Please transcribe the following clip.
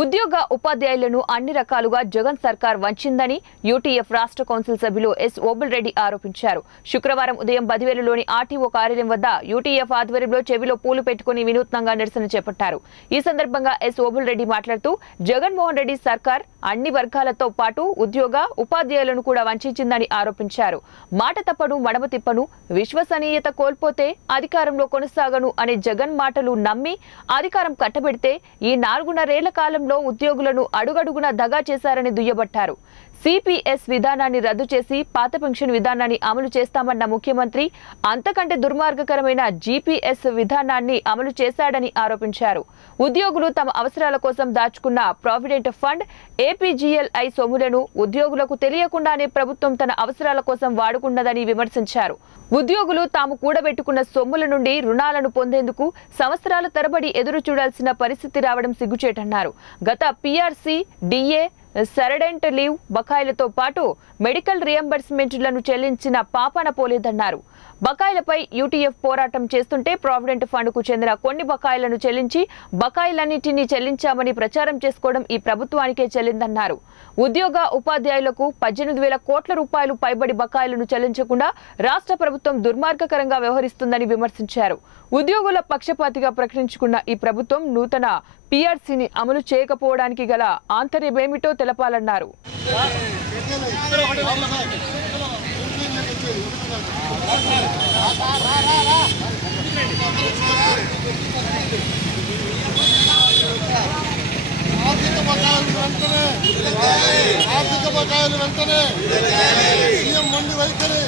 ఉద్యోగ ఉపాధ్యాయులను అన్ని రకాలుగా జగన్ సర్కార్ వంచిందని యూటీఎఫ్ రాష్ట్ర కౌన్సిల్ సభ్యులు ఎస్ ఓబుల్ రెడ్డి ఆరోపించారు. శుక్రవారం ఉదయం బదివేలులోని ఆర్టీఓ కార్యాలయం వద్ద యూటీఎఫ్ ఆధ్వర్యంలో చెవిలో పూలు పెట్టుకుని వినూత్నంగా నిరసన చేపట్టారు. ఈ సందర్భంగా ఎస్ ఓబుల్ రెడ్డి మాట్లాడుతూ జగన్మోహన్ రెడ్డి సర్కార్ అన్ని వర్గాలతో పాటు ఉద్యోగ ఉపాధ్యాయులను కూడా వంచిందని ఆరోపించారు. మాట తప్పను మడమ తిప్పను, విశ్వసనీయత కోల్పోతే అధికారంలో కొనసాగను అనే జగన్ మాటలు నమ్మి అధికారం కట్టబెడితే ఈ 4.5 ఏళ్ల కాలం ఉద్యోగులను అడుగడుగునా దగా చేశారని దుయ్యబట్టారు. సిపిఎస్ విధానాన్ని రద్దు చేసి పాత పెన్షన్ విధానాన్ని అమలు చేస్తామన్న ముఖ్యమంత్రి అంతకంటే దుర్మార్గకరమైన జీపీఎస్ విధానాన్ని అమలు చేశాడని ఆరోపించారు. ఉద్యోగులు తమ అవసరాల కోసం దాచుకున్న ప్రావిడెంట్ ఫండ్ ఏపీజీఎల్ఐ సొమ్ములను ఉద్యోగులకు తెలియకుండానే ప్రభుత్వం తన అవసరాల కోసం వాడుకున్నదని విమర్శించారు. ఉద్యోగులు తాము కూడబెట్టుకున్న సొమ్ముల నుండి రుణాలను పొందేందుకు సంవత్సరాల తరబడి ఎదురు చూడాల్సిన పరిస్థితి రావడం సిగ్గుచేటన్నారు. గత పీఆర్సీ, డిఏ, సరెండెంట్ లీవ్ బకాయిలతో పాటు మెడికల్ రియంబర్స్మెంట్లను చెల్లించిన పాపాన పోలేదన్నారు. బకాయిలపై యూటీఎఫ్ పోరాటం చేస్తుంటే ప్రావిడెంట్ ఫండ్ కు చెందిన కొన్ని బకాయిలను చెల్లించి బకాయిలన్నింటినీ చెల్లించామని ప్రచారం చేసుకోవడం ఈ ప్రభుత్వానికే చెల్లిందన్నారు. ఉద్యోగ ఉపాధ్యాయులకు 18,000 కోట్ల రూపాయలు పైబడి బకాయిలను చెల్లించకుండా రాష్ట్ర ప్రభుత్వం దుర్మార్గకరంగా వ్యవహరిస్తుందని విమర్శించారు. ఉద్యోగుల పక్షపాతిగా ప్రకటించుకున్న ఈ ప్రభుత్వం నూతన పీఆర్సీని అమలు చేయకపోవడానికి గల ఆంతర్యమేమిటో తెలపాలన్నారు. ఆర్థిక బకాయిలు వెంటనే సీఎం మొండి వైఖరి